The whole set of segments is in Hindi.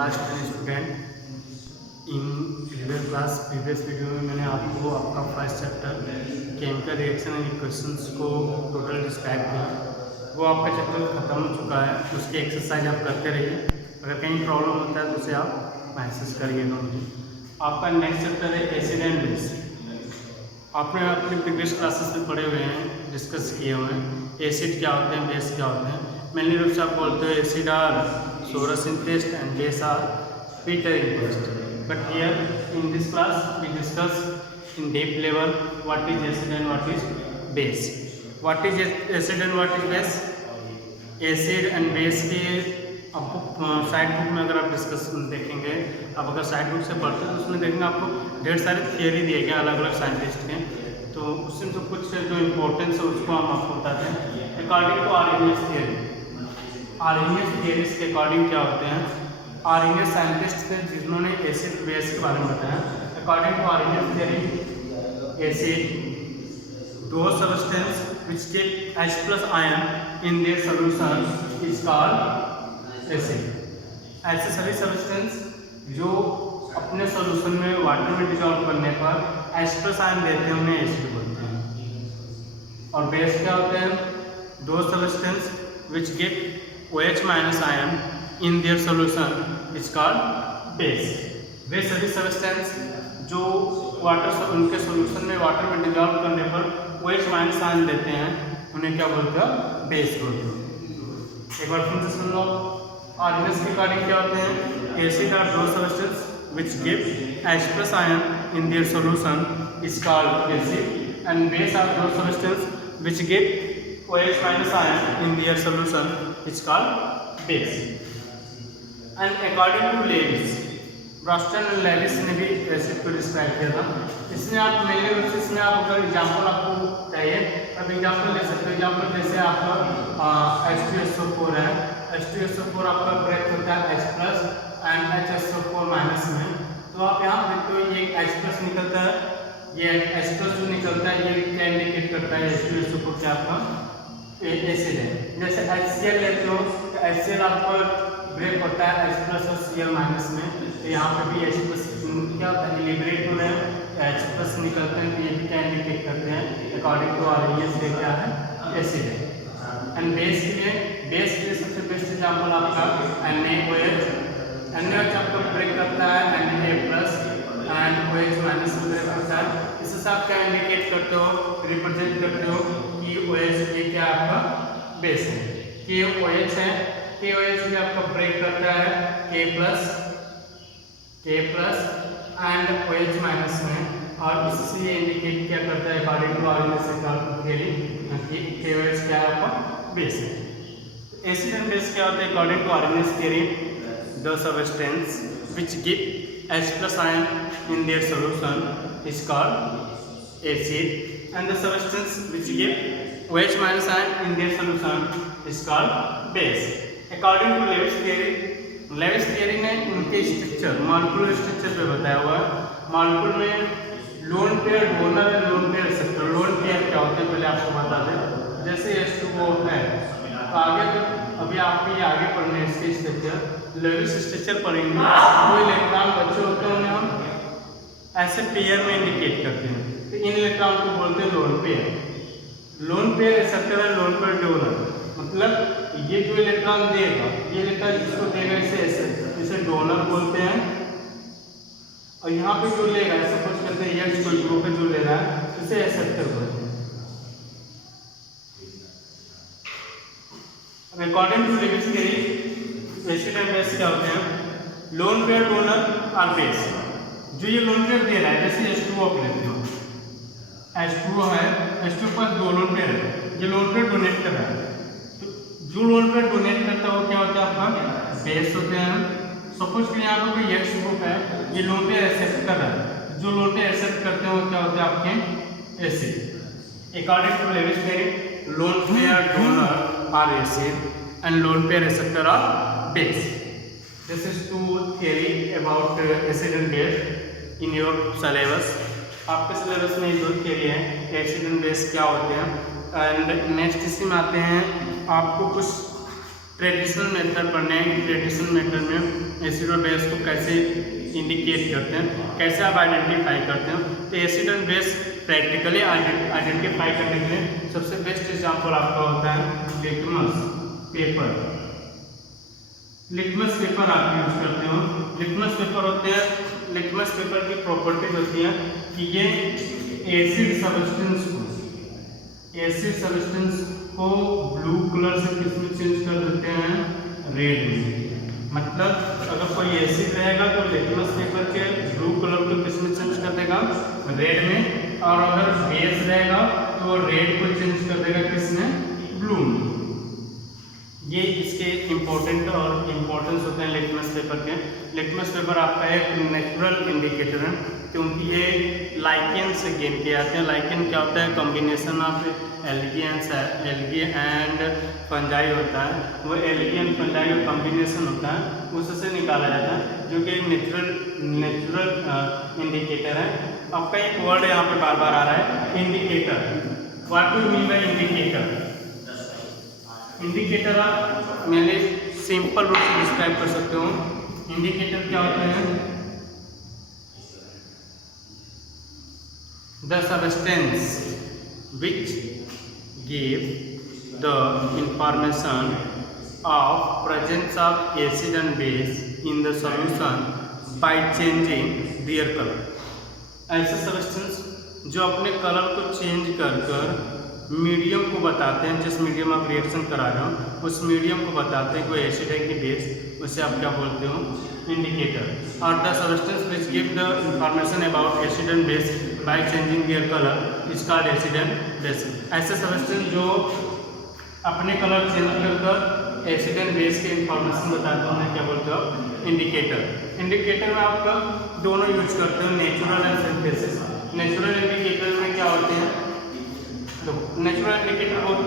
Class 10 student. In previous video में मैंने आपको आपका first chapter chemical reaction and equations को टोटल डिस्क्राइब किया। वो आपका चैप्टर खत्म हो चुका है, उसकी एक्सरसाइज आप करते रहिए। अगर कहीं प्रॉब्लम होता है तो उसे आप मैसेज करिएगा मुझे। आपका नेक्स्ट चैप्टर है एसिड एंड बेस। आपने अपने प्रीवियस क्लासेस में पढ़े हुए हैं, डिस्कस किए हुए हैं एसिड क्या होते हैं, बेस क्या होते हैं। मेनली रूप से आप बोलते हो acid are sour in taste and base are bitter in taste. But here in this class we discuss in deep level what is acid and what is base. What is acid and what is base. Acid and base के आपको साइड बुक में अगर आप डिस्कस देखेंगे, आप अगर साइड बुक से पढ़ते हैं तो उसमें देखेंगे आपको ढेर सारे थियरी दिए गए अलग अलग साइंटिस्ट के। तो उसमें जो कुछ जो इम्पोर्टेंस है उसको हम आपको बताते हैं। According to Arrhenius theory, Arrhenius theories के अकॉर्डिंग क्या होते हैं, आर्हेनियस साइंटिस्ट थे जिन्होंने एसिड बेस के बारे में बताया। According to Arrhenius theory acid दो substance which keep H plus ion in their solution is called acid। ऐसे सभी सब्सटेंस जो अपने सॉल्यूशन में वाटर में डिसॉल्व करने पर H plus आयन देते हैं उन्हें एसिड बोलते हैं। और बेस क्या होते हैं, दो substance which give OH minus ion in their solution is called base। वे सभी सब्सटेंस जो वाटर उनके सॉल्यूशन में वाटर में डिसॉल्व करने पर OH माइनस आयन देते हैं उन्हें क्या बोलते हैं, बेस बोलते हैं। एक बार फिर से सुन लो। आर्हेनियस के अकॉर्डिंग क्या होते हैं, एसिड आर दो substance which give H plus ion in their solution is called acid and base are those substances which give OH minus ion in their solution is called base। And according to Lewis, ब्रॉस्टन और लेविस ने भी एसिड को डिस्क्राइब किया था। इसमें आप मेनली रूप से इसमें आप अगर एग्जाम्पल आपको चाहिए तब एग्जाम्पल ले सकते हो। एग्जाम्पल जैसे आपका H2SO4 है, H2SO4 आपका ब्रेक होता है H plus and HSO4 minus में। तो आप यहाँ देखते हो ये H प्लस निकलता है, ये H प्लस जो निकलता है ये क्या इंडिकेट करता है, H2SO4 क्या आपका एसिड है। जैसे HCl लेते हो तो HCl आपका ब्रेक होता है H प्लस और Cl माइनस में। तो यहाँ पे भी H प्लस क्या होता है, लिबरेट हो रहे हैं, H प्लस निकलते हैं तो ये भी क्या इंडिकेट करते हैं, अकॉर्डिंग टू आर्हेनियस ये क्या है, एसिड है। एंड बेस के लिए सबसे बेस्ट एग्जाम्पल आपका NaOH। NaOH आपका ब्रेक करता है Na plus and OH minus में ब्रेक करता है। इससे आप क्या इंडिकेट करते हो, रिप्रेजेंट करते हो कि OH ये क्या आपका बेस है। KOH है, KOH भी आपका ब्रेक करता है K plus and OH minus में, और इससे ये इंडिकेट क्या करता है अकॉर्डिंग टू आर्हेनियस थियरी कि KOH क्या है आपका बेस है। एसिड एंड बेस क्या होता है according to Arrhenius theory, the substance which give H plus ion in their solution is called acid and the substance which give OH minus ion in their solution is called base। According to Lewis theory, Lewis theory ने उनके स्ट्रक्चर मॉलिक्यूलर स्ट्रक्चर पे बताया हुआ है। मॉलिक्यूल में लोन पेयर डोनर है, lone pair receptor. Lone pair क्या होते हैं पहले आपको बता दें। जैसे H2O है तो आगे अभी आपको ये आगे पढ़ने इसके स्ट्रक्चर, लेविस स्ट्रक्चर पढ़ेंगे। जो इलेक्ट्रॉन बच्चे होते हैं उन्हें हम ऐसे पेयर में इंडिकेट करते हैं, तो इन इलेक्ट्रॉन को बोलते हैं lone pair. Lone pair receptor है, लोन पेयर डोनर। मतलब ये जो इलेक्ट्रॉन देगा, ये इलेक्ट्रॉन जिसको देगा इसे डोनर बोलते हैं, और यहाँ पे जो लेगा सपोज करते हैं H कोई ग्रुप है जो ले रहा है इसे एक्सेप्टर बोलते हैं। According to Lewis theory acid and base क्या होते हैं, लोन पेयर डोनर और बेस। जो ये लोन पेयर दे रहा है, जैसे H2O आप लेते हो, H2O है, H2O पर दो लोन पेयर है, ये लोन पेयर डोनेट कर रहा है। जो लोन पेयर डोनेट करता है वो क्या होता है आपका बेस होते हैं। सपोज कि यहाँ पर कोई H ग्रुप है, ये लोन पेयर एक्सेप्ट कर रहा है, जो लोन पेयर एक्सेप्ट करते हैं वो क्या होते हैं आपके acid. According to Lewis theory lone pair donor are acid and lone pair acceptor are base. This is two theory about acid and base in your syllabus. आपके सिलेबस में दो थियरी है, एसिड एंड बेस क्या होते हैं। एंड नेक्स्ट इसी में आते हैं आपको कुछ ट्रेडिशनल मेथड पढ़ने हैं कि ट्रेडिशनल मेथड में एसिड और बेस को कैसे इंडिकेट करते हैं, कैसे आप आइडेंटिफाई करते हैं। तो acid and base practically identify करने के लिए सबसे बेस्ट एग्जाम्पल आपका होता है लिटमस पेपर। लिटमस पेपर आप यूज करते हो। लिटमस पेपर होते हैं, लिटमस पेपर की प्रॉपर्टीज होती है कि ये एसिड सब्सटेंस को ब्लू कलर से किसमें चेंज कर देते हैं, रेड में। मतलब अगर कोई एसिड रहेगा तो लिटमस पेपर के ब्लू कलर को किसमें चेंज कर देगा, रेड में, और अगर बेस रहेगा तो रेड को चेंज कर देगा किसमें, ब्लू में। ये इसके इम्पोर्टेंट और इम्पोर्टेंस होते हैं लिटमस पेपर के। लिटमस पेपर आपका एक नेचुरल इंडिकेटर है क्योंकि ये लाइकेन से गेन किए जाते हैं। लाइकेन क्या होता है, combination of algae and fungi होता है। वो एल्गी एंड फंजाई का कॉम्बिनेशन होता है, उससे निकाला जाता है, जो कि नेचुरल इंडिकेटर है। आपका एक वर्ड यहाँ पे बार बार आ रहा है, indicator. What do you mean by indicator? Indicator आप मैंने सिंपल रूप से डिस्क्राइब कर सकते हो। इंडिकेटर क्या होते हैं, the substance which give the information of presence of acid and base in the solution by changing their colour. ऐसे सब्सटेंस जो अपने कलर को चेंज कर मीडियम को बताते हैं, जिस मीडियम आप रिएक्शन करा रहे हो उस मीडियम को बताते हैं कोई एसिड है कि बेस, उसे आप क्या बोलते हो, इंडिकेटर। और the substance which give the information about acid and base by changing their colour is called acid and base. ऐसे सब्सटेंस जो अपने कलर चेंज कर एसिड एंड बेस के इंफॉर्मेशन बताते हैं उन्हें क्या बोलते हो, इंडिकेटर। इंडिकेटर में आपका दोनों यूज करते हो, natural and synthesis. Natural indicator में क्या होते हैं, तो नेचुरल इंडिकेटर बहुत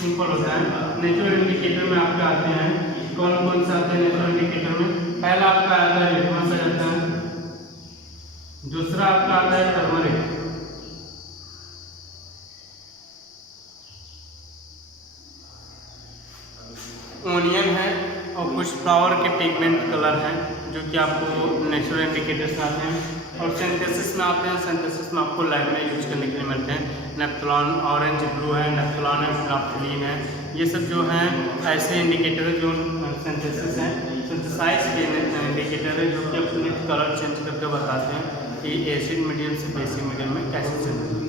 सिंपल होता है। नेचुरल इंडिकेटर में आपका आते हैं, कौन कौन से आते हैं नेचुरल इंडिकेटर में? पहला आपका आता है लिटमस आ जाता है, दूसरा आपका आता है टर्मरिक, ओनियन है, और कुछ फ्लावर के पिगमेंट कलर हैं जो कि आपको नेचुरल इंडिकेटर्स आते हैं। और सिंथेसिस में आते हैं, सिंथेसिस में आपको लैब में यूज करने के लिए मिलते हैं। नेप्थलॉन ऑरेंज ब्लू है, नेप्थलॉन है, ग्राफ्टलीन है, ये सब जो हैं ऐसे इंडिकेटर है जो सिंथेसिस हैं, सिंथेसाइज के इंडिकेटर है जो कि अपने कलर चेंज करके बताते हैं कि एसिड मीडियम से बेसिक मीडियम में कैसे चेंज होता है।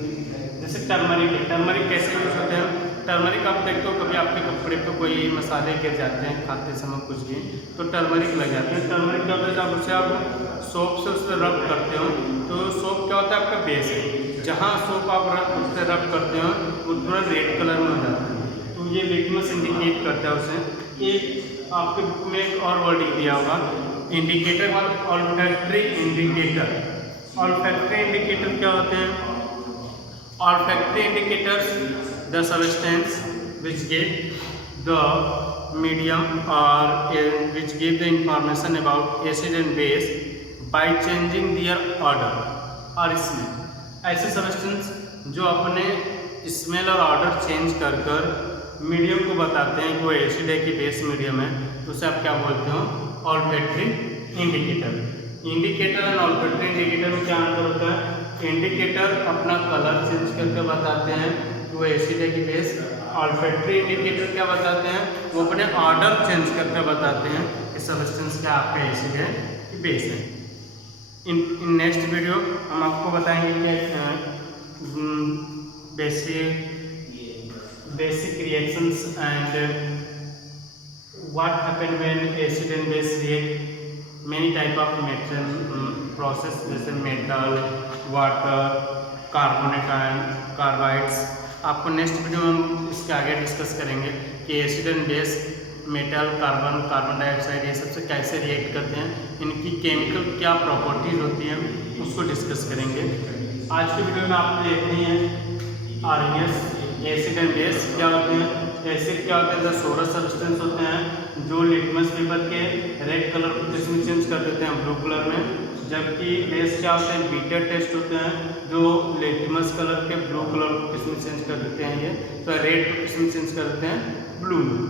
जैसे टर्मरिक है, टर्मरिक कैसे यूज होते हैं? टर्मरिक आप देखते हो कभी आपके कपड़े पे कोई मसाले गिर जाते हैं खाते समय कुछ भी, तो टर्मरिक लग जाते हैं। टर्मरिक क्या होता है, जब उसे आप सोप से उस पर रब करते हो तो सोप क्या होता है, आपका बेस है। जहाँ सोप आप उस पर रब करते हो वो पूरा रेड कलर में हो जाता है, तो ये लिटमस इंडिकेट करता है उसे। एक आपके बुक में एक और वर्ड दिया होगा, इंडिकेटर मतलब ऑल्फैक्टरी इंडिकेटर। ऑल्फैक्टरी इंडिकेटर क्या होते हैं? Olfactory indicators the substance which give the medium or which give the information about acid and base by changing their order। और इसमें ऐसे सब्सटेंस जो अपने स्मेल और ऑर्डर चेंज कर मीडियम को बताते हैं कि वो एसिड है कि बेस मीडियम है, उसे आप क्या बोलते हो, ऑल्फैक्टरी इंडिकेटर। इंडिकेटर और ऑल्फैक्टरी इंडिकेटर में क्या अंतर होता है? इंडिकेटर अपना कलर चेंज करके बताते हैं कि वो एसिड है कि बेस। ऑल्फैक्टरी इंडिकेटर क्या बताते हैं? वो अपने ऑर्डर चेंज करके बताते हैं कि सब्सटेंस क्या आपका एसिड है कि बेस है। इन नेक्स्ट वीडियो हम आपको बताएंगे कि basic reactions and what happen when acid and base react, many type of process जैसे metal, water, carbonate ion, carbides. आपको नेक्स्ट वीडियो में हम इसके आगे डिस्कस करेंगे कि acid and base, metal, carbon dioxide, ये सबसे कैसे रिएक्ट करते हैं, इनकी केमिकल क्या प्रॉपर्टीज होती हैं, उसको डिस्कस करेंगे। आज की वीडियो में आप देखते हैं आरएनएस, एसिड एंड बेस क्या होते हैं। एसिड क्या होते हैं? द सोरस सब्सटेंस होते हैं जो लिटमस पेपर के रेड कलर को किसमें चेंज कर देते हैं, ब्लू कलर में। जबकि बेस क्या होते हैं? बीटर टेस्ट होते हैं जो लिटमस कलर के ब्लू कलर को किसमें चेंज कर देते हैं, ये तो रेड को किसमें चेंज कर देते हैं, ब्लू में।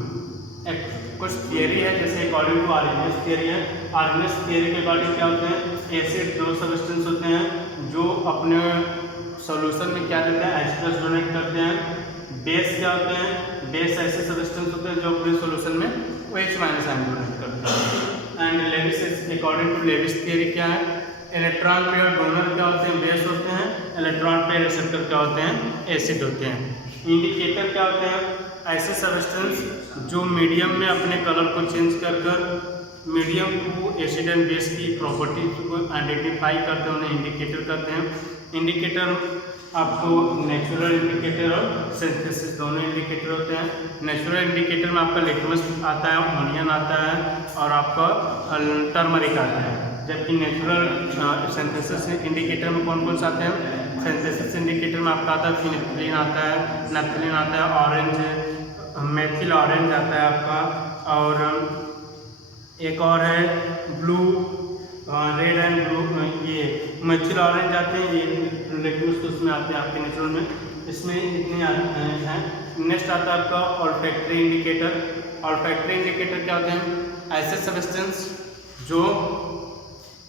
कुछ थियरी है, जैसे अकॉर्डिंग टू आर्हेनियस थियरी है। आर्हेनियस थियरी के अकॉर्डिंग क्या होते हैं, एसिड दो सब्सटेंस होते हैं जो अपने सॉल्यूशन में क्या देते हैं, H+ डोनेट करते हैं। बेस क्या होते हैं, बेस ऐसे सब्सटेंस होते हैं जो अपने सॉल्यूशन में OH- आयन डोनेट करते हैं। And Lewis, according to Lewis theory क्या है, इलेक्ट्रॉन पेयर डोनर क्या होते हैं, बेस होते हैं। इलेक्ट्रॉन पेयर रिसेप्टर क्या होते हैं, एसिड होते हैं। इंडिकेटर क्या होते हैं, ऐसे सब्सटेंस जो मीडियम में अपने कलर को चेंज कर मीडियम को एसिड एंड बेस की प्रॉपर्टी को आइडेंटिफाई करते हैं, उन्हें इंडिकेटर कहते हैं। इंडिकेटर आपको नेचुरल इंडिकेटर और सिंथेसिस दोनों इंडिकेटर होते हैं। नेचुरल इंडिकेटर में आपका लिटमस आता है, ऑनियन आता है और आपका टर्मरिक आता है। जबकि नेचुरल सिंथेसिस इंडिकेटर में कौन कौन सा आते हैं, सिंथेसिस इंडिकेटर में आपका आता है फिनिक्रिन आता है, नेफ्थलीन आता है, ऑरेंज मेथिल ऑरेंज आता है आपका, और एक और है ब्लू, रेड एंड ब्लू, ये मेथिल ऑरेंज आते हैं, ये लिटमस तो उसमें आते हैं आपके नेचुरल में, इसमें इतने हैं। नेक्स्ट आता है आपका ऑल्फैक्टरी इंडिकेटर। ऑल्फैक्टरी इंडिकेटर क्या होते हैं, ऐसे सब्सटेंस जो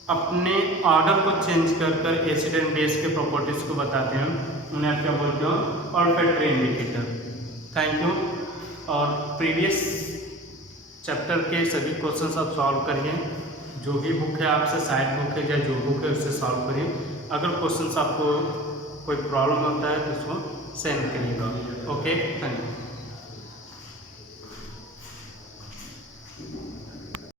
अपने ऑर्डर को चेंज कर एसिड एंड बेस के प्रॉपर्टीज को बताते हैं, उन्हें आप क्या बोलते हो, ऑल्फैक्टरी इंडिकेटर। Thank you. और प्रीवियस चैप्टर के सभी क्वेश्चंस आप सॉल्व करिए, जो भी बुक है आपसे, साइड बुक है या जो बुक है उससे सॉल्व करिए। अगर क्वेश्चंस आपको कोई प्रॉब्लम होता है तो उसको सेंड करिएगा। Okay, thank you.